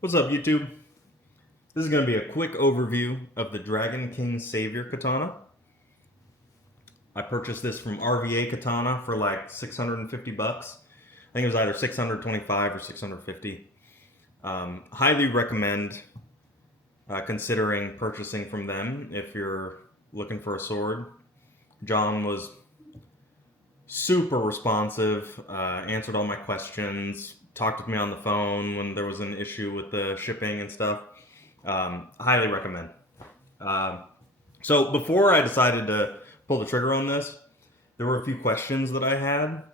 What's up, YouTube? This is going to be a quick overview of the Dragon King Savior Katana. I purchased this from RVA Katana for like 650 bucks. I think it was either 625 or 650. Highly recommend considering purchasing from them if you're looking for a sword. John was super responsive, answered all my questions, talked with me on the phone when there was an issue with the shipping and stuff. Highly recommend. Uh, so before I decided to pull the trigger on this, there were a few questions that I had,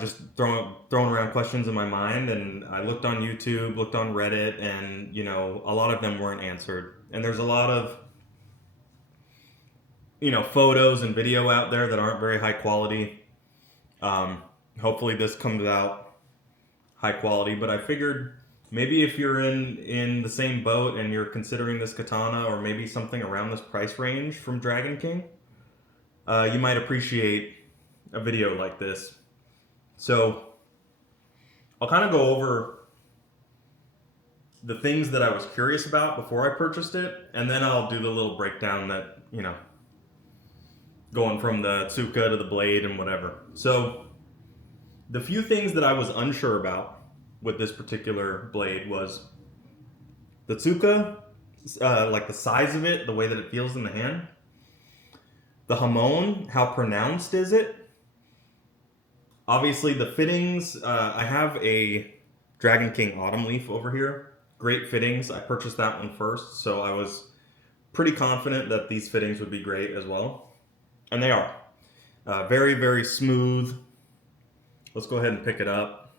just throwing around questions in my mind, and I looked on YouTube, looked on Reddit, and a lot of them weren't answered. And there's a lot of photos and video out there that aren't very high quality. Hopefully this comes out high quality, but I figured maybe if you're in the same boat and you're considering this katana or maybe something around this price range from Dragon King, you might appreciate a video like this. So I'll kind of go over the things that I was curious about before I purchased it, and then I'll do the little breakdown that, going from the Tuka to the blade and whatever. So the few things that I was unsure about with this particular blade was the Tuka, like the size of it, the way that it feels in the hand. The hamon, how pronounced is it? Obviously, the fittings. I have a Dragon King Autumn Leaf over here. Great fittings. I purchased that one first, so I was pretty confident that these fittings would be great as well. And they are. Very, very smooth. Let's go ahead and pick it up.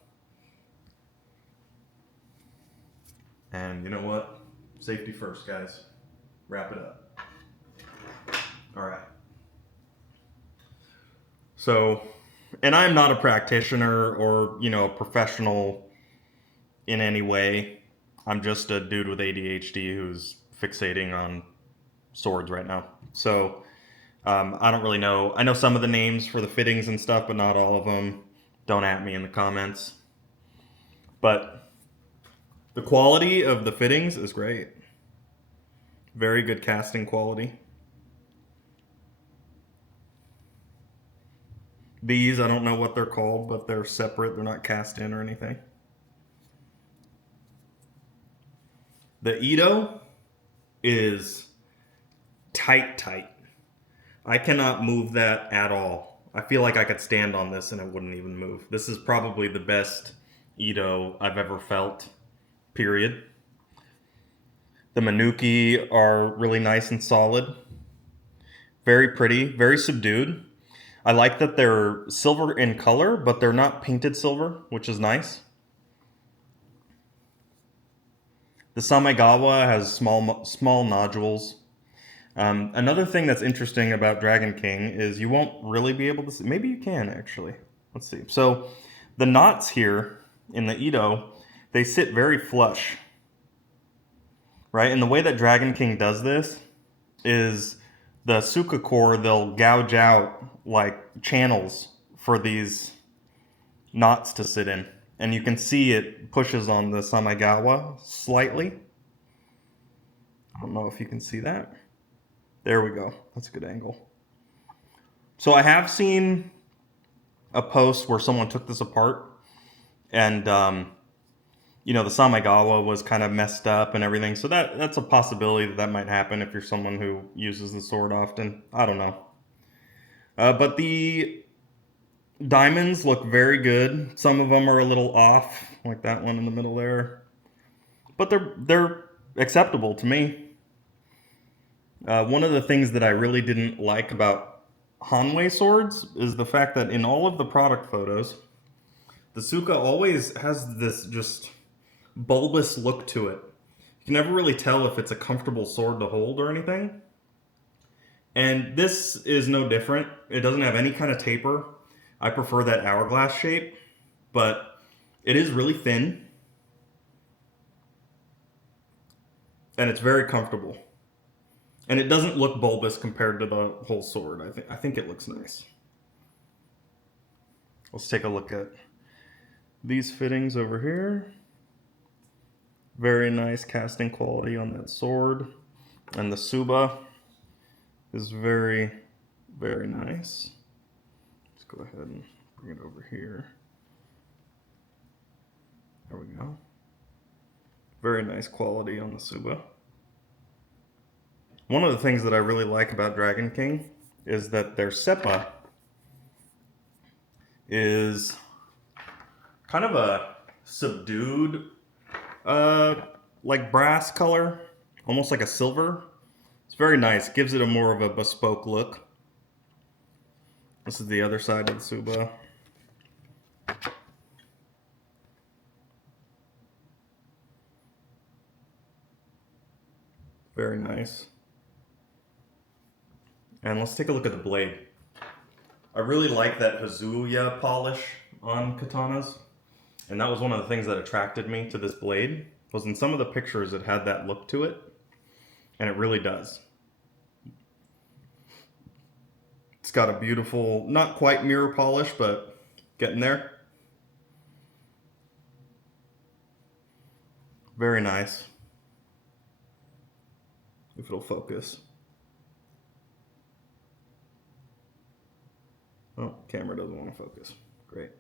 And you know what? Safety first, guys. Wrap it up. All right. So, and I'm not a practitioner or, a professional in any way. I'm just a dude with ADHD who's fixating on swords right now. So, I don't really know. I know some of the names for the fittings and stuff, but not all of them. Don't at me in the comments. But the quality of the fittings is great. Very good casting quality. These, I don't know what they're called, but they're separate. They're not cast in or anything. The Ito is tight. I cannot move that at all. I feel like I could stand on this and it wouldn't even move. This is probably the best Ito I've ever felt, period. The Manuki are really nice and solid. Very pretty, very subdued. I like that they're silver in color, but they're not painted silver, which is nice. The Samegawa has small nodules. Another thing that's interesting about Dragon King is you won't really be able to see. Maybe you can, actually. Let's see. So the knots here in the Ito, they sit very flush, right? And the way that Dragon King does this is the Suka core, they'll gouge out like channels for these knots to sit in. And you can see it pushes on the Samegawa slightly. I don't know if you can see that. There we go. That's a good angle. So I have seen a post where someone took this apart and, the Samegawa was kind of messed up and everything. So that's a possibility that might happen if you're someone who uses the sword often. I don't know. But the diamonds look very good. Some of them are a little off, like that one in the middle there. But they're acceptable to me. One of the things that I really didn't like about Hanwei swords is the fact that in all of the product photos, the Suka always has this just bulbous look to it. You can never really tell if it's a comfortable sword to hold or anything. And this is no different. It doesn't have any kind of taper. I prefer that hourglass shape, but it is really thin. And it's very comfortable. And it doesn't look bulbous compared to the whole sword. I think it looks nice. Let's take a look at these fittings over here. Very nice casting quality on that sword. And the Suba is very, very nice. Let's go ahead and bring it over here. There we go. Very nice quality on the Suba. One of the things that I really like about Dragon King is that their Seppa is kind of a subdued, like brass color, almost like a silver. It's very nice. Gives it a more of a bespoke look. This is the other side of the Suba. Very nice. And let's take a look at the blade. I really like that Hazuya polish on katanas. And that was one of the things that attracted me to this blade, was in some of the pictures it had that look to it. And it really does. It's got a beautiful, not quite mirror polish, but getting there. Very nice. If it'll focus. Oh, camera doesn't want to focus. Great.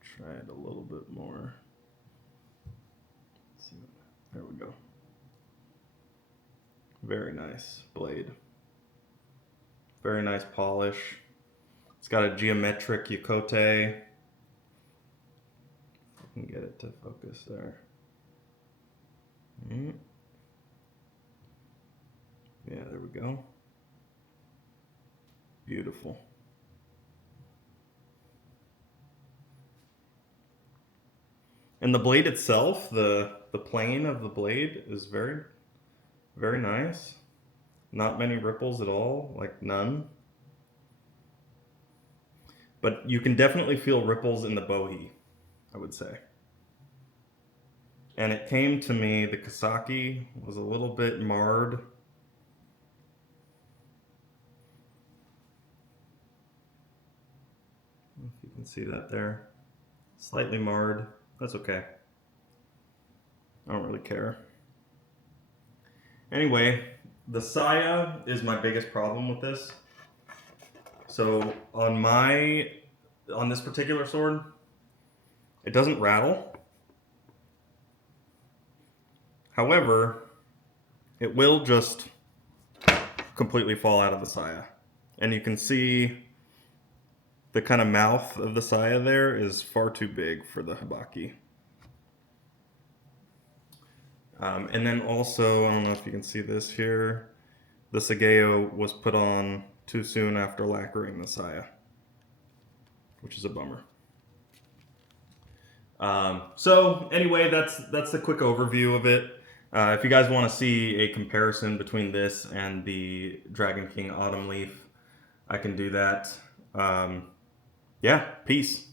Try it a little bit more. Let's see. There we go. Very nice blade. Very nice polish. It's got a geometric Yokote. If I can get it to focus there. Yeah, there we go. Beautiful. And the blade itself, the plane of the blade is very, very nice. Not many ripples at all, like none. But you can definitely feel ripples in the bohi, I would say. And it came to me, the Kasaki was a little bit marred. If you can see that there. Slightly marred. That's okay. I don't really care. Anyway, the saya is my biggest problem with this. So on this particular sword, it doesn't rattle. However, it will just completely fall out of the saya. And you can see the kind of mouth of the saya there is far too big for the hibaki. And then also, I don't know if you can see this here, the Sageo was put on too soon after lacquering the saya, which is a bummer. So anyway, that's a quick overview of it. If you guys want to see a comparison between this and the Dragon King Autumn Leaf, I can do that. Yeah, peace.